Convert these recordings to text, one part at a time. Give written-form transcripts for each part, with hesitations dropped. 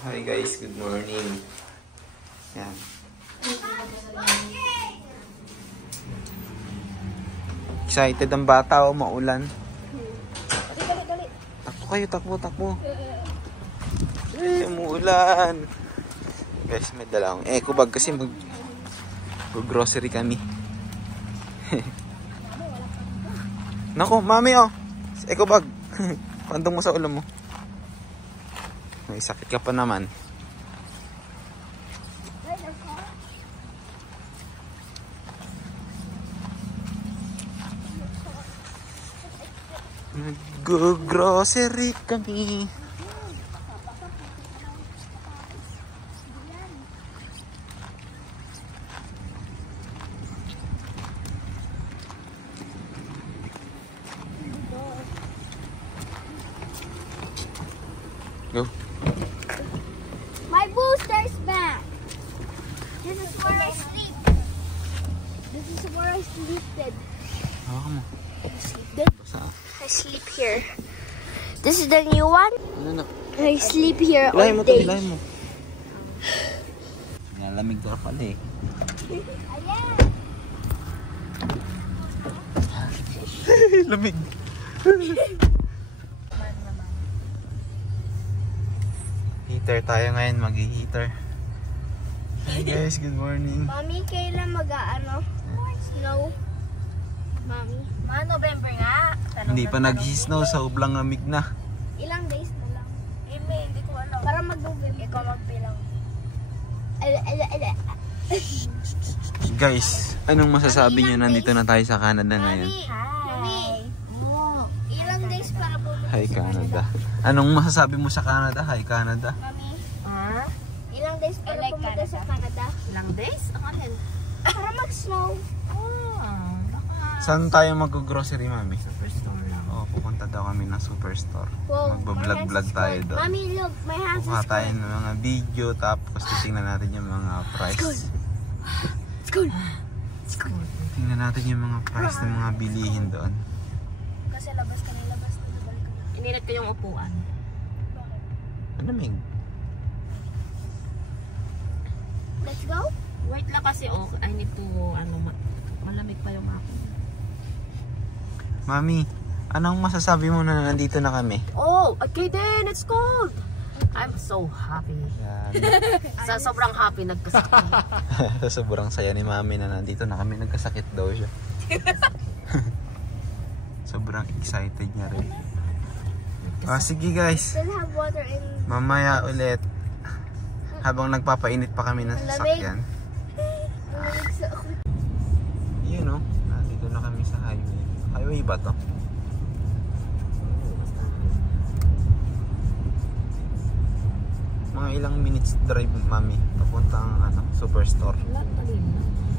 Hi guys, good morning. Yan. Excited ang bata o maulan. Takbo kayo, takbo. Umuulan. Guys, may dala akong eco bag kasi mag-grocery kami. Nako, mami oh. Eco bag. Pantong mo sa ulo mo. May sakit ka pa naman. Nag-grocery kami. Go. My booster's back. This is where I sleep. This is where I sleeped. Hawa mo. Basa. I sleep here. This is the new one. Ano na? I sleep here Hilay all mo to, day. hilay mo. Nalamig ka pala eh. Lamig. Heater tayo ngayon, mag-heater. Hi guys, good morning. Mommy, kailan mag-ano? Snow? Mommy? November nga. Hindi pa nag-snow, sobrang lamig na. Ilang days na lang? Hindi ko alam. Para mag-November. Ikaw magbilang. Guys, anong masasabi nyo? Nandito na tayo sa Canada ngayon. Mommy, ilang days para pumunta Hi sa Canada. Anong masasabi mo sa Canada? Hi Canada. Mommy, Ha? ilang days para I like pumunta sa Canada? Ilang days? Ang alin? Para mag-snow. Saan tayo mag-grocery, mami? Superstore lang. Oo, pupunta daw kami ng superstore. Wow, Magbablog-vlog tayo doon. Mommy, look, my hands Kuha is tayo ng mga video, tapos titingnan natin yung mga price. cold. Tingnan natin yung mga price ng mga bilihin doon. Kasi labas na balik kami. Inilat ko yung upuan. Ano, Mig? Let's go? Wait lang kasi I need to malamig pa yung ako. Mami, anong masasabi mo na nandito na kami? Oh, okay then, it's cold. I'm so happy. Yan. Sa sobrang happy nagkasakit. Sobrang saya ni mami na nandito na kami. Nagkasakit daw siya. Sobrang excited niya rin. Sige guys. Still have water in... Mamaya ulit. Habang nagpapainit pa kami ng sasakyan. Yun o. Nandito na kami sa highway. Highway ba to? Mga ilang minutes drive, mami. Papuntang superstore.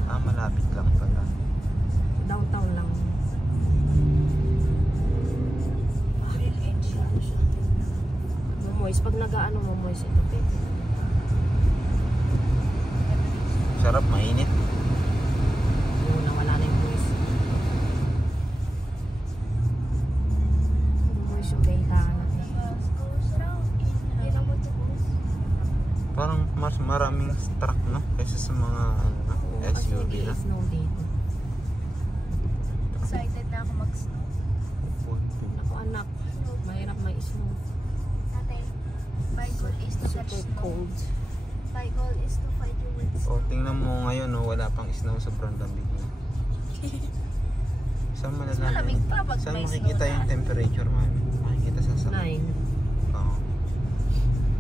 Malapit lang pala. Downtown lang. Momoys. Pag nag-ano momoys ito, pwede. Sarap, mainit. Yung nawala na yung moist. Momoys yung bentahan natin. Parang mas maraming truck, no? Kaysa sa mga SUV na. Snow dito. Excited na ako mag-snow. Ako anak, mahirap may snow. Ate, my goal is to touch Super snow. cold. My goal is to fight you with snow. Tingnan mo ngayon, no? Wala pang snow, sobrang lamig na. Saan malalaman? malamig pa pag Saan may makikita snow yung na. temperature, mami? Makikita sa 9. Oo.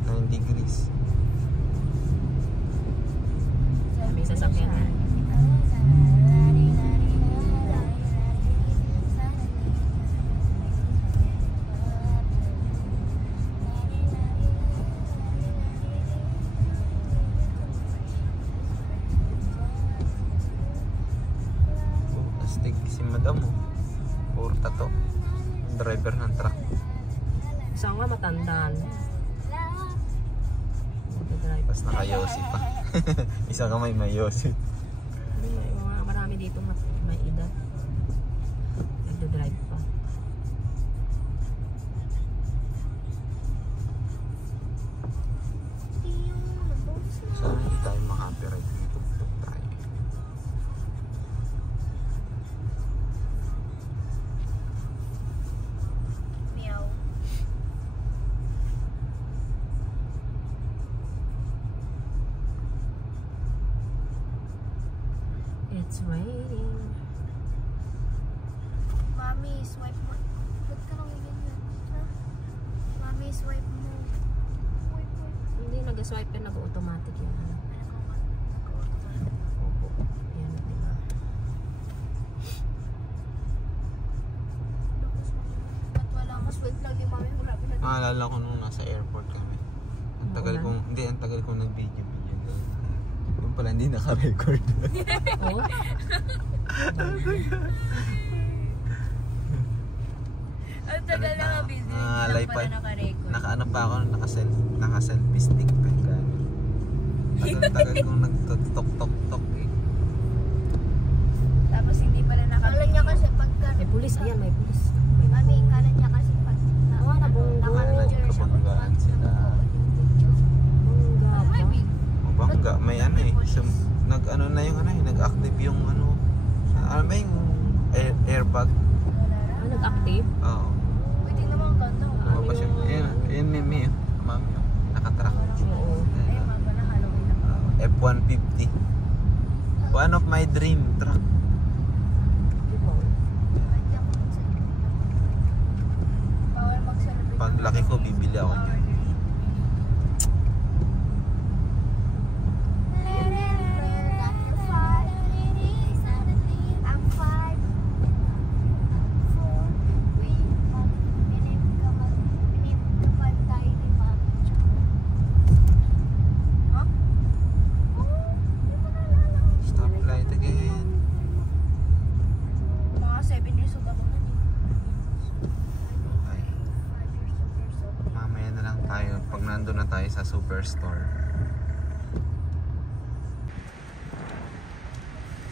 9 degrees. May sasakyan na. Astig si madam, oh. Puro tato. Driver ng truck. Isa nga matandaan. Tapos naka-yosi pa. Isa kamay may yosi. Marami dito may edad. Nagdadrive pa. It's raining. Mommy, swipe mo. Ba't ka nang ganyan? Ha? Mommy, swipe mo. Swipe. Hindi nag-swipe yan, nag-automatic yan. Opo. Yan, diba? Ba't wala mo swipe lang di mami? Grabe na. Naalala ko nung nasa airport kami. Ang tagal kong nag-video. Yung pala hindi naka-record. Oh? Ang tagal na nga busy. Alay pa. Naka-ano pa ako, naka-selfie stick pa yung gamit. Tagal kong nag-tok-tok-tok eh. Tapos hindi pala naka-video. Kala niya kasi pagka... May pulis, ayan, may pulis. Mami, kala niya kasi pag... naka-video siya. Kabanggaan sila. Bangga, may ano eh. Nag-ano na yung ano eh, nag-active yung ano. Ano ba yung airbag? Ah, nag-active? Oo. Pwede naman ganda. Lumabas yun. Ayun, Mimi. Mami, nakatrack. Oo. Ayun, maganda Halloween na. F-150. One of my dream truck. Bawal mag-celebrate. Pag laki ko, bibili ako dyan. Stoplight again. Mga 7 years old ako nun. Okay. Mamaya na lang tayo pag nandun na tayo sa superstore.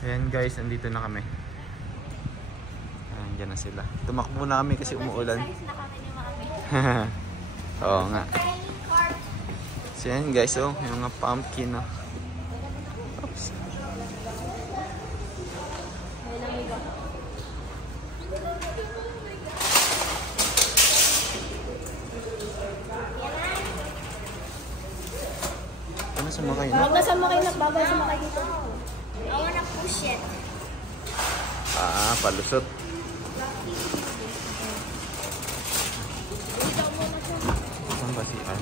Ayan guys, andito na kami. Ayan na sila. Tumakbo na kami kasi umuulan. Oo nga. So yan guys, oh, yung mga pumpkin, oh. Oops. Ano sumakay na? Huwag na sumakay na, bawal sumakay dito. I wanna push it. Ah, palusot. Saan ba si Ar?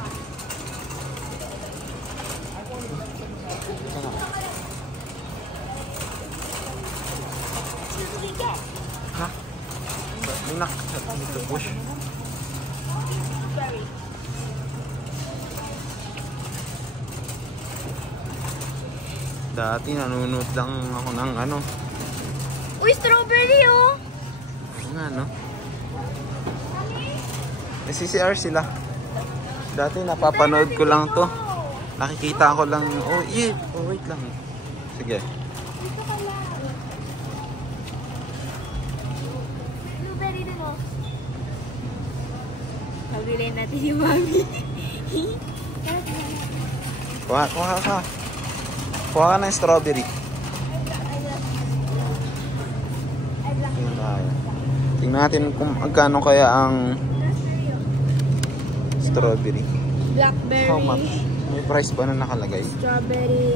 Ha? May nakasat to push. Dati nanonood lang ako ng ano. Uy, strawberry oh! Oo nga, no? May CCR sila. Dati napapanood ko lang to. Nakikita ko lang. Oh, yeah. Oh, wait lang. Sige. Dito ka lang. Blueberry din oh. Pagbilin natin yung mami. Kuha ka. Kuha ka ng strawberry. Tingnan natin kung magkano kaya ang strawberry. Blackberry. How much? May price ba na nakalagay? Strawberry.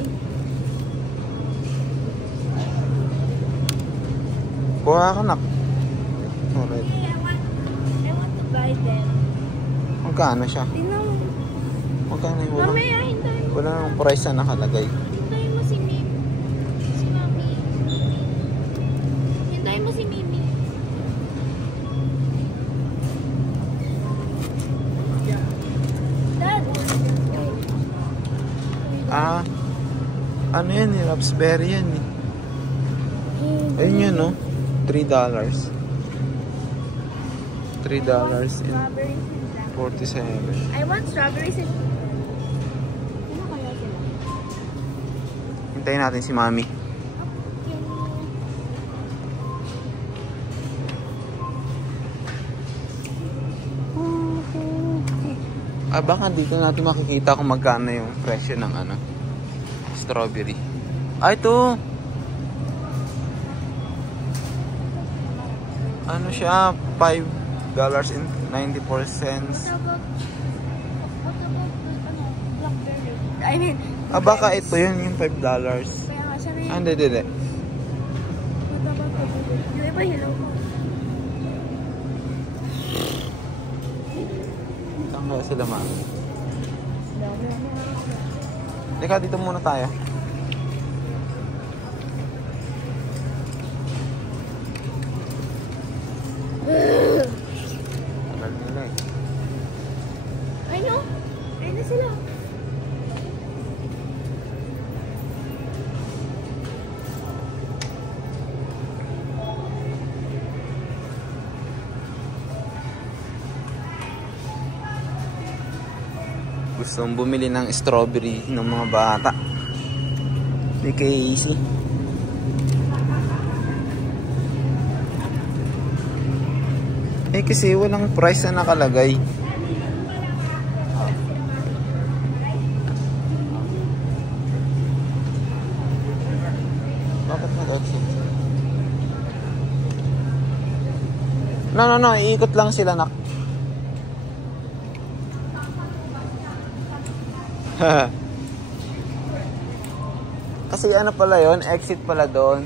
Kuha ka na. Alright. I want to buy them. Magkano siya? Tingnan mo. Magkano yung walang? Mamaya, hintayin mo. Wala nang price na nakalagay. Hintayin mo si Mimi. Si Mami. Hintayin mo si Mimi. Dad! Ah, ano yan eh? Raspberry yan eh. Ayun yun, no? $3. $3 in Strawberries and blackberries. 47. I want strawberries and... Ano kaya sila? Hintayin natin si Mami. Ah, baka dito natin makikita kung magkano yung presyo ng ano, strawberry. Ah, ito! Ano siya? $5.94. What about blackberry? I mean... Ah, baka ito yun, yung $5. Kaya nga, siya rin. Ah, hindi. ba hello mo? Saan kaya sila mami? Teka, dito muna tayo. Tagal nila eh. Ay no? Ayun na sila. Gustong bumili ng strawberry ng mga bata. Ni Casey. Eh kasi walang price na nakalagay. Bakit nag-exit? No, iikot lang sila nak. Kasi ano pala yon, exit pala doon.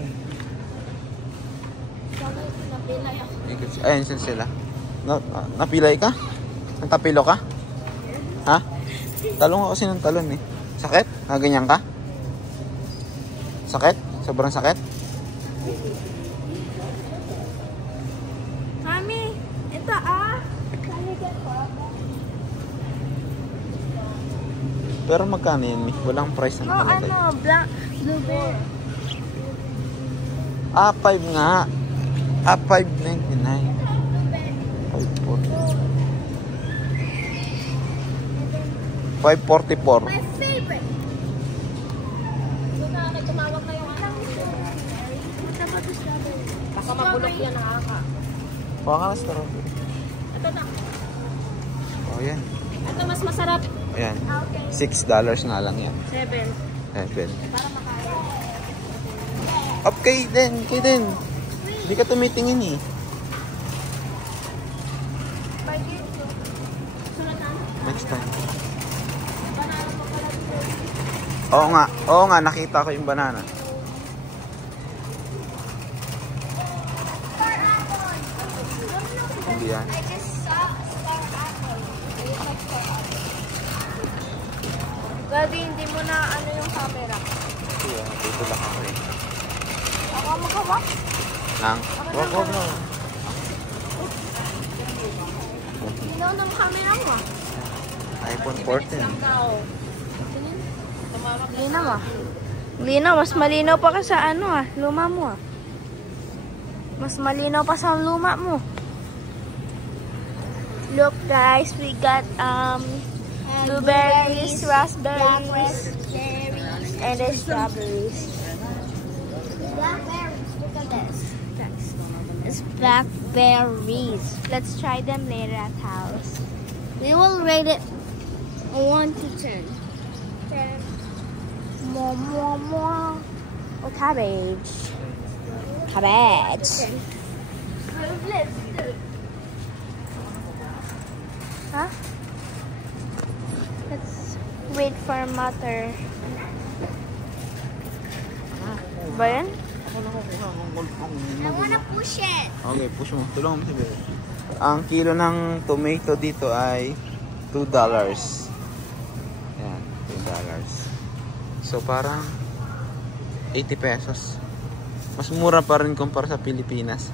Ayun sila. Napilay ka? Natapilo ka? Ha? Talong ako kasi ng talon eh. Sakit? Ganyan ka? Sakit? Sobrang sakit? Mami, ito ah. Pero magkano yan, Mi? Walang price na nakalagay. Black, blueberry. 5 nga. 5.99. 5.44. My favorite. Tumawag na yung anak. Baka mabulok yan nakaka. Baka ka na strawberry. Ito na. Oh, yan. Ito mas masarap. Ayan. Okay. $6 nga lang yan. 7. Para makain. Okay din. Hindi ka tumitingin eh. Next time. Oo nga, nakita ko yung banana. Hindi yan. I just saw a star apple. It looks like star apple. Daddy, hindi mo na ano yung camera. Sige, dito lang ako eh. Ako maghawak? Nang? Wag na. Ilaw ng camera mo ah. iPhone 14. Linaw ah. Linaw, mas malinaw pa ka sa ano ah, luma mo ah. Mas malinaw pa sa luma mo. Look guys, we got blueberries, raspberries, and the strawberries. Blackberries, look at this. It's blackberries. Let's try them later at house. We will rate it 1 to 10. 10. More. Oh, cabbage. Cabbage. Huh? Let's wait for mother. Ba yan? I wanna push it. Okay, push mo. Tulungan mo si Bebe. Ang kilo ng tomato dito ay $2. Yan, $2. So parang 80 pesos. Mas mura pa rin kumpara sa Pilipinas.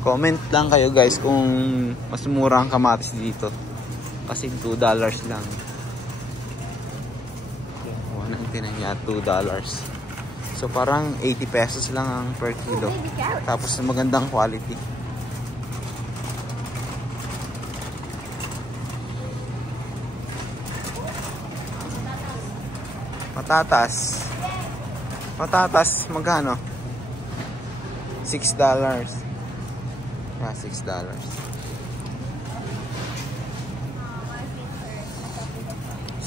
Comment lang kayo guys kung mas mura ang kamatis dito. Kasi $2 lang. Nang tinanya $2. So parang 80 pesos lang ang per kilo. Tapos magandang quality. Patatas magkano? $6. Yeah, $6.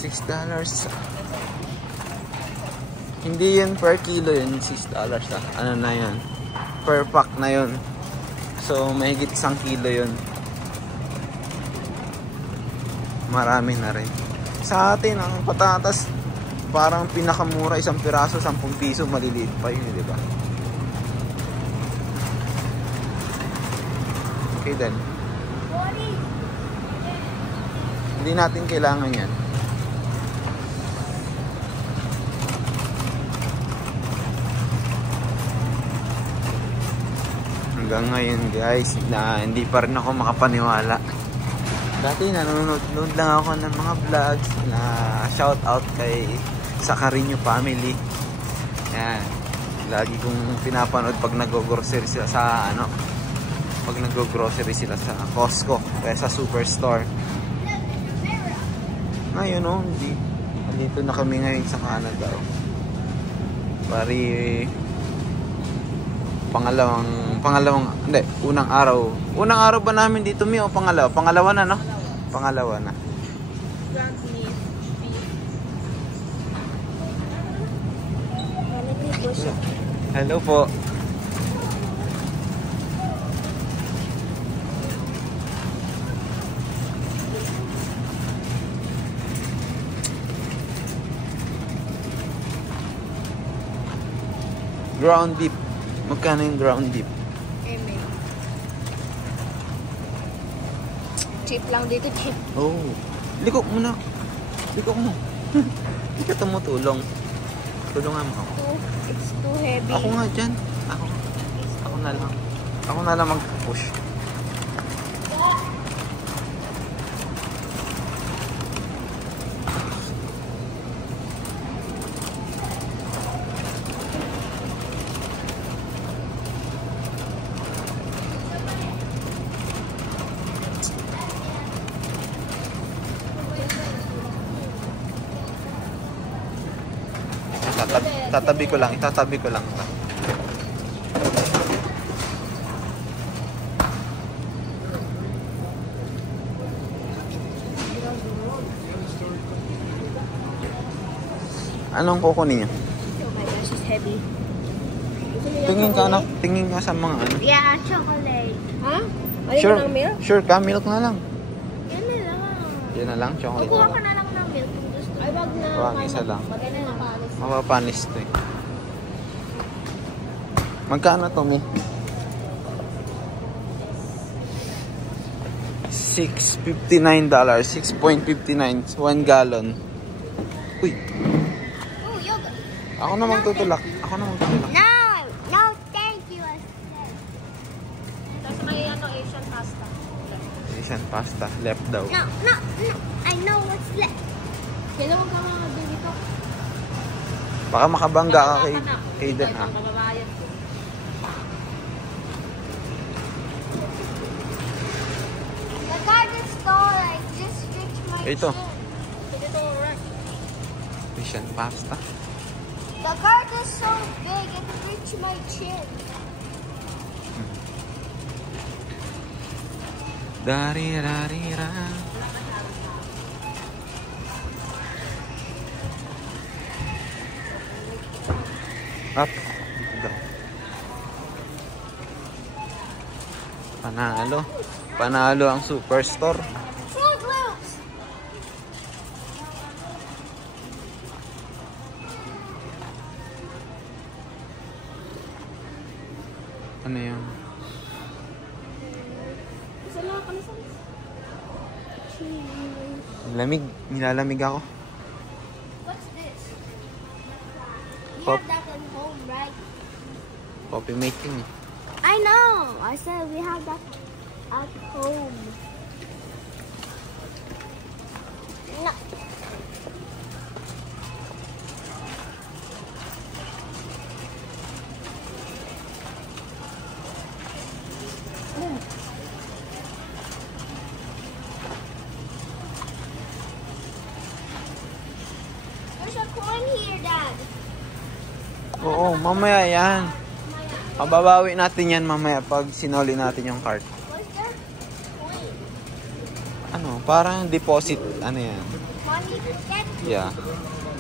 $6. Hindi yun per kilo yun, $6 ah. Ano na yun? Per pack na yun. So, mahigit 1 kilo yun. Marami na rin. Sa atin, ang patatas, parang pinakamura, isang piraso, 10 piso, maliliit pa yun, di ba? Okay then. Hindi natin kailangan yan. Hanggang ngayon guys, na hindi pa rin ako makapaniwala. Dati nanonood lang ako ng mga vlogs na shout out kay sa Carino family. Yan. Lagi kong pinapanood pag nag-grocery sila sa ano, pag nag-grocery sila sa Costco kaya sa Superstore. Ngayon oh, dito na kami ngayon sa Canada oh. Pari unang araw ba namin dito mi o pangalawa na no? Pangalawa na. Hello po. Ground beef. Magkano yung ground beef? Cheap lang dito, cheap. Oh. Likok mo na. Likok mo. Hindi ka tumutulong. Tulungan mo ako. It's too heavy. Ako nga dyan. Ako na lang. Ako na lang mag-push. Itatabi ko lang ito. Anong kukunin niyo? Oh my gosh, it's heavy. Tingin ka sa mga ano. Yeah, chocolate. Ha? Sure, milk? Sure ka, milk na lang. Yan na lang. Yan na lang, chocolate. Kukuha ka na lang ng milk kung gusto. Ay, wag na. Wag, isa lang. Maganda na panis. Mapapanis to eh. Magkano to, Mi? $6.59. 6.59. 1 gallon. Uy. Oh, yogurt. Ako na magtutulak. No, thank you. Tapos may Asian pasta. Asian pasta. Left daw. No. I know what's left. Kailan mo ka makabili ko? Baka makabangga ka kay Dan ha. Kababayan ko. The garden store, I just reached my Ito. chin. Asian pasta. The garden's so big, it reached my chin. Dari-rari-ra. Up. Panalo ang Superstore. Fruit Loops. Ano yun? Nilalamig ako. What's this? We Pop. have that at home, right? Coffee making. I know. I said we have that at home. No. There's a coin here, Dad. Oo, mamaya yan. Pababawi natin yan mamaya pag sinoli natin yung cart. What's that coin? Ano, parang deposit. Ano yan? Money get. Yeah.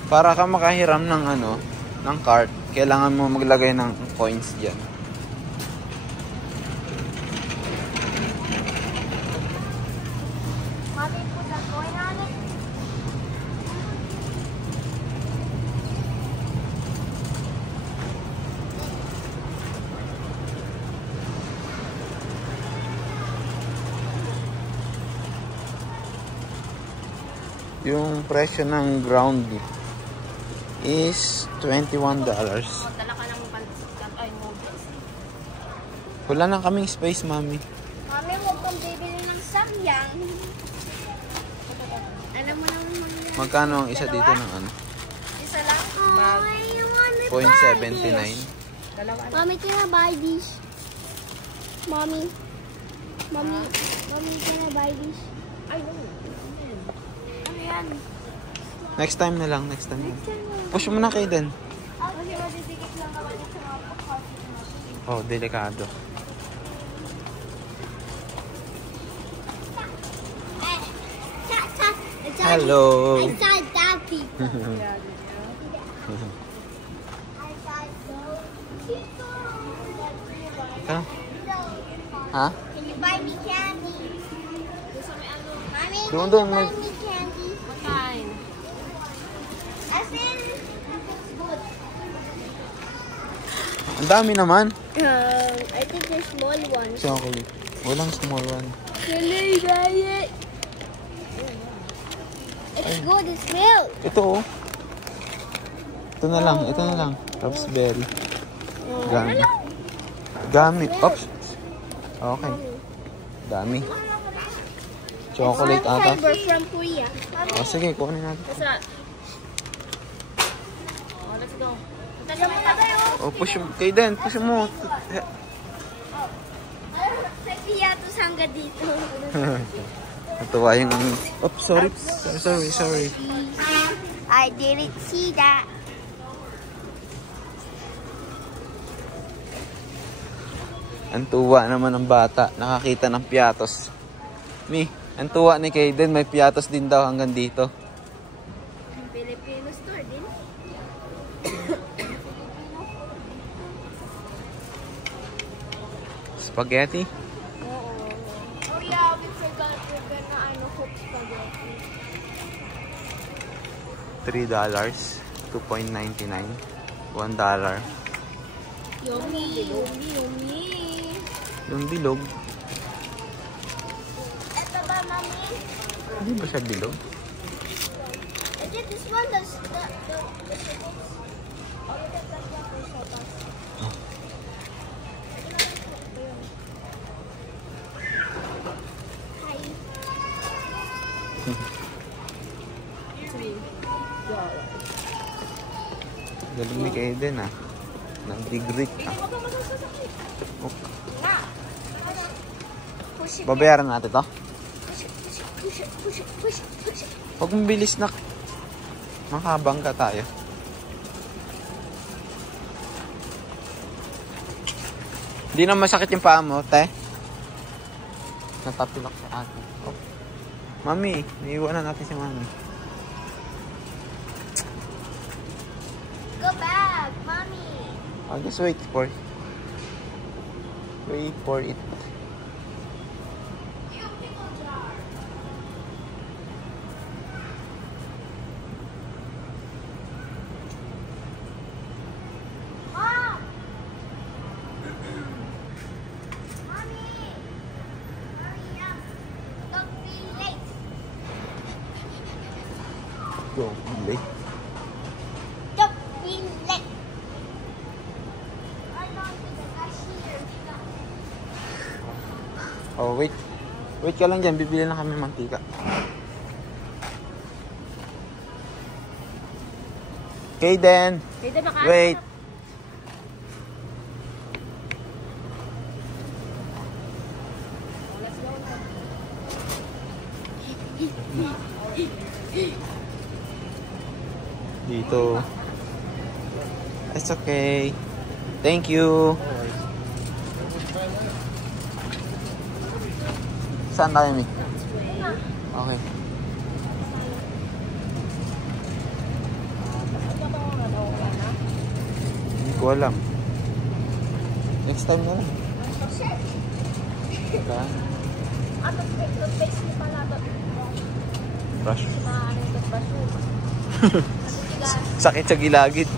Para ka makahiram ng ano, ng cart, kailangan mo maglagay ng coins diyan. Mommy put a coin on it. Yung presyo ng ground beef is $21. Dala ka ng ay, noodles. Wala na kaming space, mami. Mami, huwag kang bibili ng samyang. Alam mo naman mga Magkano ang isa dito ng ano? isa lang. Oh, I wanna buy this. 0.79. Dalawa. Mommy, can I buy this? Mommy. Mommy, can I buy this? Ay, no. Ano yan? Next time na lang, next time na lang. Push mo na kayo din. Kasi madidikit lang ako dito sa mga pagkakas. Oh, delikado. Hello. I saw Daffy. Ha? Can you buy me candy? Mommy, Doon, can doon, you buy mag- me candy? What kind? As in, it's good. Ang dami naman. I think there's small ones. Chocolate. Walang small one. Can I buy it? It's good, it's milk. Ito oh. Ito na lang, ito na lang. Raspberry. Gami. Gami. Oops. Okay. Dami. Chocolate ata. Fiber from Korea. O sige, kunin natin. What's that? Oh, let's go. O push mo. Kayo din, push mo. Nagpiyatos hanggang dito. Natuwa yung... Oops, sorry. Sorry. I didn't see that. Ang tuwa naman ng bata. Nakakita ng piatos. Ang tuwa ni Kaden. May piatos din daw hanggang dito. Filipino store din. Spaghetti. Oh yeah, we forgot we're gonna cook spaghetti. $3. 2.99. $1. Yummy, yummy, yummy. Yung bilog. Ito ba, Mami? Hindi ba siya bilog? I think this one does the chickens. Oh, look at that one. Hi. Galing ni Kaden ah. Nag-grit ah. Push it. Babayaran natin to. Push it. Push it. Push it. Push it. Huwag mong bilis na. Makabang ka tayo. Hindi na masakit yung paa mo, te. Natapilok sa atin. Oh. Mami, naiiwan na natin si Mami. Go back, Mommy. I'll just wait for it. Wait for it. Mom. Mommy. Hurry up. Don't be late. Go, late. Don't be late. I don't be the cashier. Oh, wait. Wait ka lang dyan. Bibili na kami mantika. Kaden, Dito na ka. wait. Dito. It's okay. Thank you. Saan tayo, Mi? Okay. Hindi ko alam. Next time na lang. Diba? Face mo pala ba? Brush. Toothbrush. Sakit sa gilagid.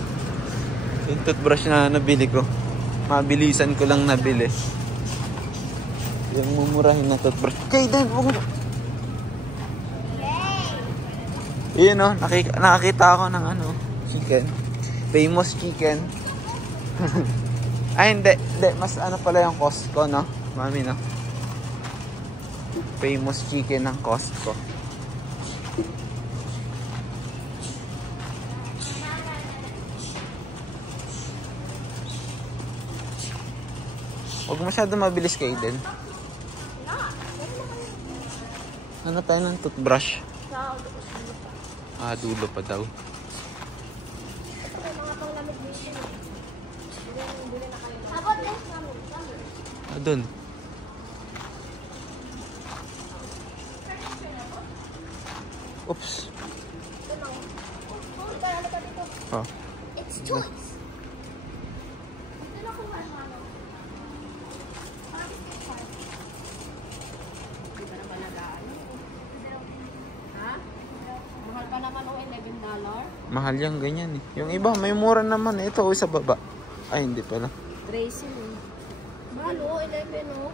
Yung toothbrush na nabili ko. Mabilisan ko lang nabili. Yung mumurahin na toothbrush. Okay, then. Yun o, nakakita ako ng ano, chicken. Famous chicken. Ay, hindi. Mas ano pala yung Costco, no? Mami, no? Famous chicken ng Costco. Huwag masyado mabilis kayo din. Ano tayo ng toothbrush? Dulo pa daw. Doon. Oops. Oh. It's toys. Mahal ka naman o $11. Mahal yung ganyan eh. Yung iba may mura naman eh. Ito sa baba. Ay, hindi pala. Tracing eh. Mahal o, 11 o.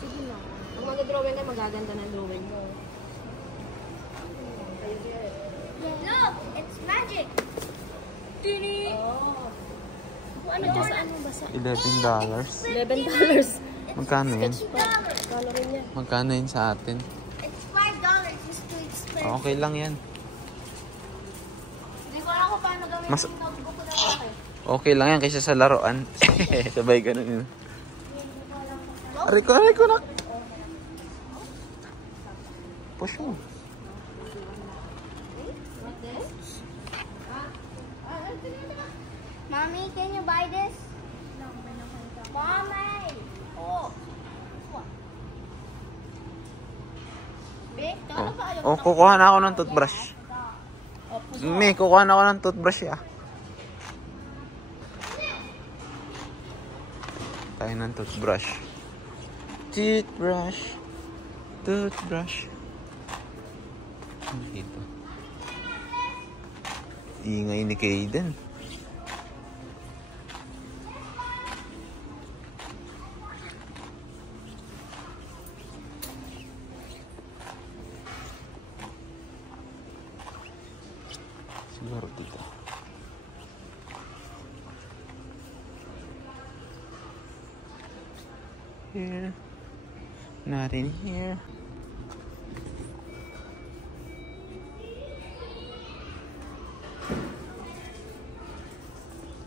Sige lang. Ang mag-drawing ay magaganda ng drawing mo. Look, it's magic. Tini. Oh. Ano dyan sa ano basa? $11. $11. Magkano yun? Kalo rin yan. Magkano yun sa atin? It's $5. It's too expensive. Okay lang yan. Hindi ko alam kung paano gawin Mas- yung notebook ko na laki. Okay lang yan kaysa sa laruan. Sabay ganun yun. Aray ko na. Push mo. Mommy, can you buy this? Mommy! Oh. Big, ano ba ayaw? Oh, kukuha na ako ng toothbrush. May kukuha na ako ng toothbrush ya. Tayo ng toothbrush. Toothbrush. Ano dito? Ingay ni Kaden. Siguro dito. Here. Not in here.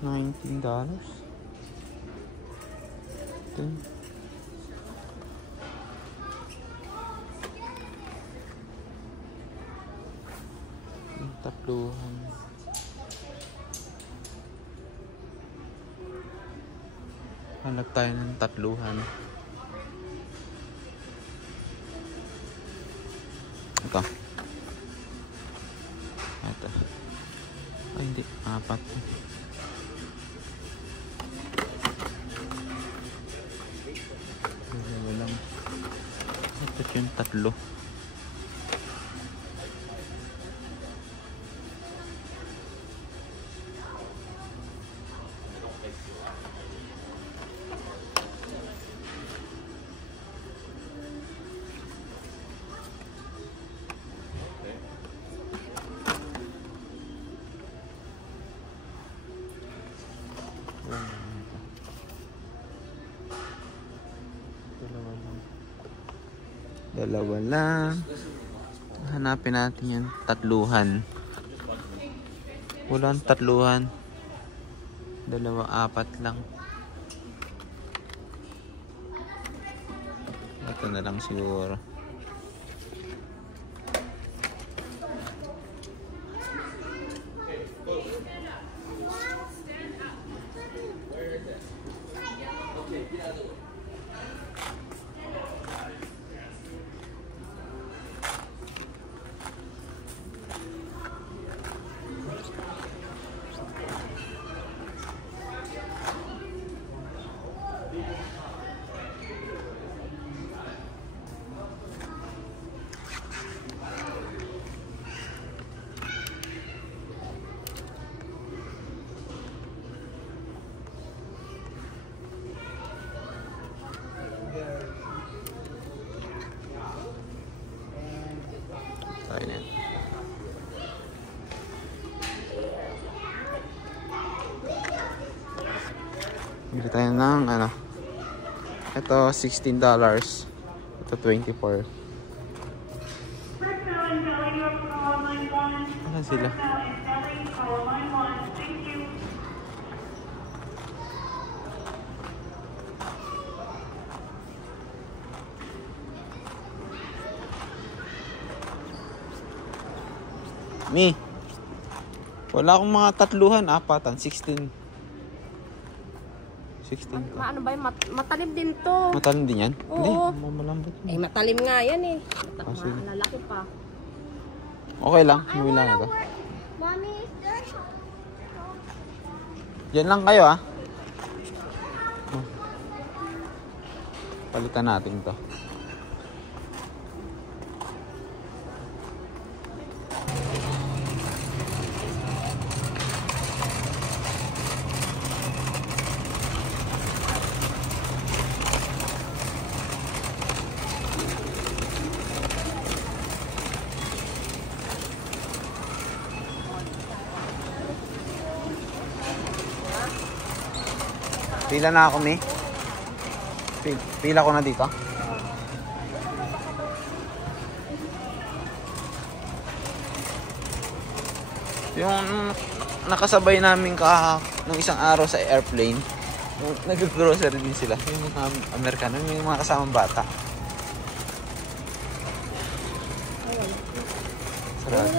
$19. Dun. Yung tatluhan. Hanap tayo ng tatluhan. Ito. Ay, hindi. 4. Walang. Ito yung 3. Dalawa lang. Hanapin natin yung tatluhan. Walang tatluhan. 2, 4 lang. Ito na lang siguro. Tayo na yan. tayo ng ano. Ito, $16. Ito, 24. Ano sila? Mi, wala akong mga tatluhan, apatan, 16. 16 Ano ba yun? Matalim din to. Matalim din yan? Oo. Hindi, malambot Eh, matalim nga yan eh. sige. Malalaki pa. Okay lang, hindi lang ako. Mommy, is there? Yan lang kayo ah. Palitan natin to. Pila na ako, Mi. Pila ko na dito. Yung nakasabay namin nung isang araw sa airplane, nag-grocery din sila. Yung mga Amerikano, yung mga kasamang bata. Sarap.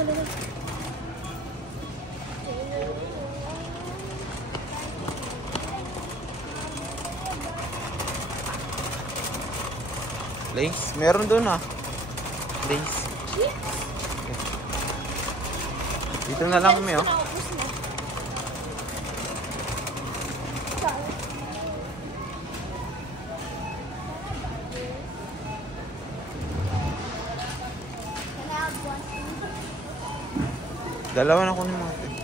Lace? Meron doon ah. Lace. Dito na lang kami oh. Dalawa na kunin mo ito.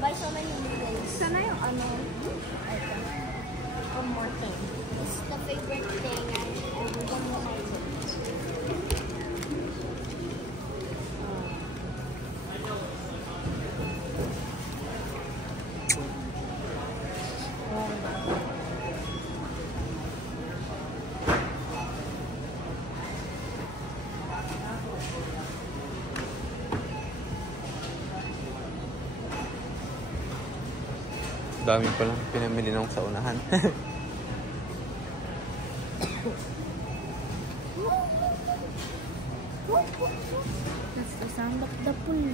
Buy so many noodles. Sana yung ano? One more thing. This is the favorite thing everyone will like. Dami pa lang pinamili nung sa unahan. That's the sound of the pool.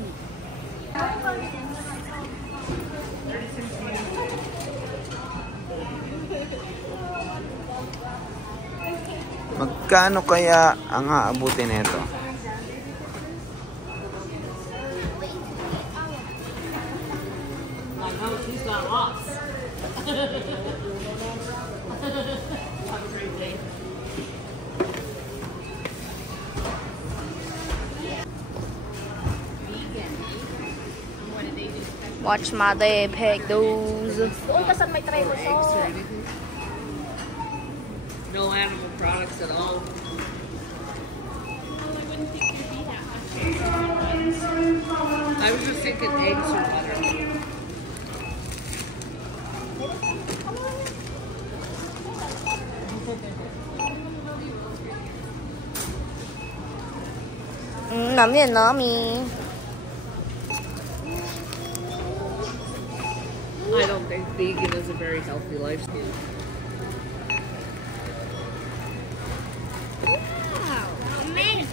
Magkano kaya ang aabutin nito? Watch my dad pack those. Doon ka sa may tray mo. So, No animal products at all. I was just thinking eggs or butter. Nummy. I don't think vegan is a very healthy lifestyle.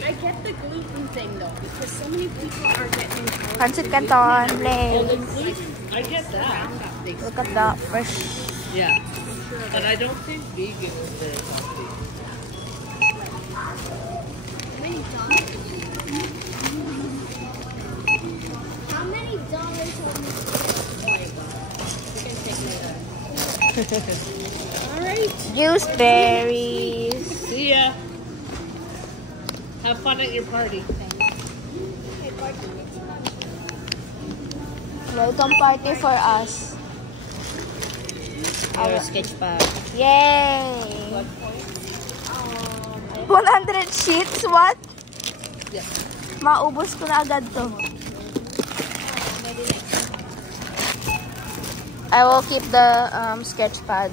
I get the gluten thing though, because so many people are getting Pancit Canton, Well, the please. gluten, I get that. Look at that fresh. Yeah. But I don't think vegan is very healthy. How many dollars Alright. Juice berries. See ya. Have fun at your party. Welcome party for us. Our sketch pad. Yay! 100 sheets? What? Maubos ko na agad to. I will keep the sketch pad.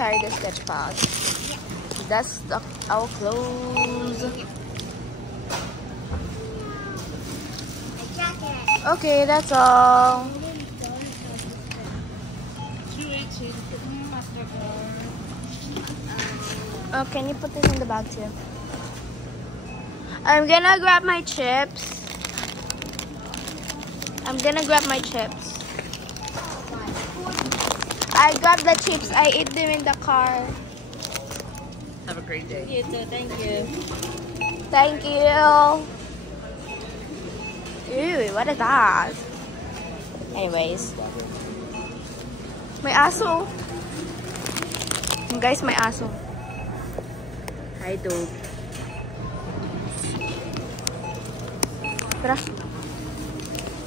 Carry the sketch pad. That's our clothes. Okay, that's all. Oh, can you put this in the bag too? I'm gonna grab my chips. I got the chips. I ate them in the car. Have a great day. You too, thank you. Thank you. Ew, what is that? Anyways. May aso. Guys, may aso. Hi, dog. Tara.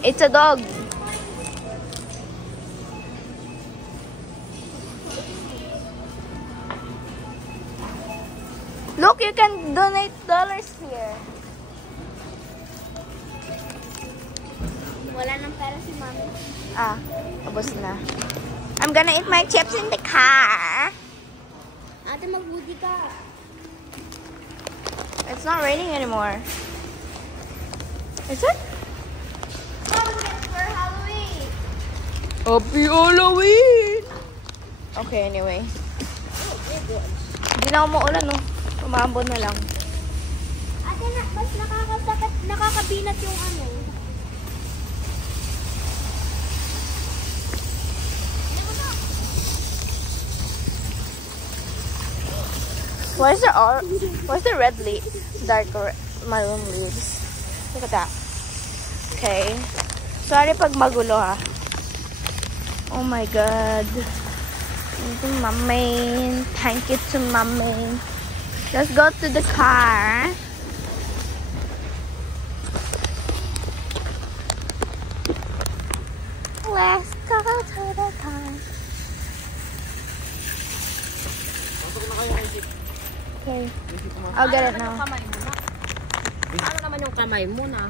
It's a dog. Look, you can donate dollars here. Wala nang pera si mami. Ah, ubos na. I'm gonna eat my chips in the car. Ate, mag-hoodie ka. It's not raining anymore. Is it? For Halloween. Happy Halloween! Okay, anyway. Hindi na umuulan, no? Umambon na lang. Ate, mas nakakabinat yung ano. Where's the red leaf? Dark maroon leaves. Look at that. Okay. Sorry pag magulo, ha. Oh my God. Thank you, Mommy. Thank you to Mommy. Let's go to the car. Let's go to the car. Okay. I'll get it now. Ano naman yung kamay mo na?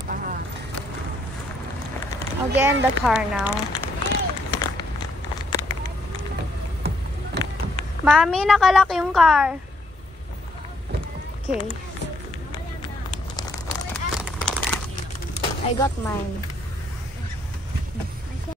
I'll get in the car now. Mami, nakalock yung car. Okay. I got mine.